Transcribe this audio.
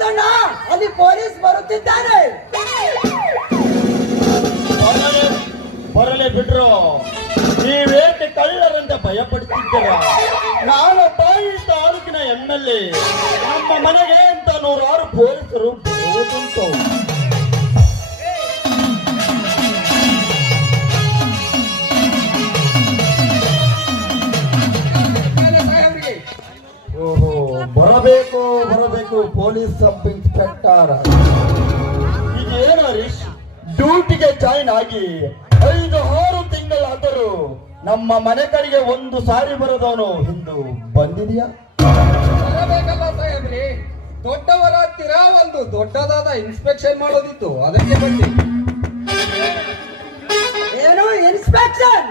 ಹೌದಣ್ಣ, ಅಲ್ಲಿ ಪೊಲೀಸ್ ಬರುತ್ತಿದ್ದಾರೆ. ಬರಲೇ ಬಿಡ್ರು. ನೀವೇಕೆ ಕಳ್ಳರಂತೆ ಭಯ ಪಡ್ತಿದ್ದೀರ? ನಾನೊಬ್ಬ ಈ ತಾಲೂಕಿನ MLA. ನಮ್ಮ ಮನೆಗೆ ಅಂತ 100 ಪೊಲೀಸರು ಬರುವುದುಂಟು. ಓಹೋ, ಬರಬೇಕು ಬರಬೇಕು ಪೊಲೀಸ್ ಸಬ್ ಇನ್ಸ್ಪೆಕ್ಟರ್. ಇದೇನು ಹರೀಶ್, ಡ್ಯೂಟಿಗೆ ಜಾಯಿನ್ ಆಗಿ 5-6 ತಿಂಗಳಾದರೂ ನಮ್ಮ ಮನೆ ಕಡೆಗೆ ಒಂದು ಸಾರಿ ಬರೋದವನು ಹಿಂದು ಬಂದಿದೆಯಾ? ಬರಬೇಕಲ್ಲ ಸಾಹೇಬ್ರಿ, ದೊಡ್ಡವರ ಹತ್ತಿರ ಒಂದು ದೊಡ್ಡದಾದ ಇನ್ಸ್ಪೆಕ್ಷನ್ ಮಾಡೋದಿತ್ತು, ಅದಕ್ಕೆ ಬಂದಿ. ಏನು ಇನ್ಸ್ಪೆಕ್ಷನ್?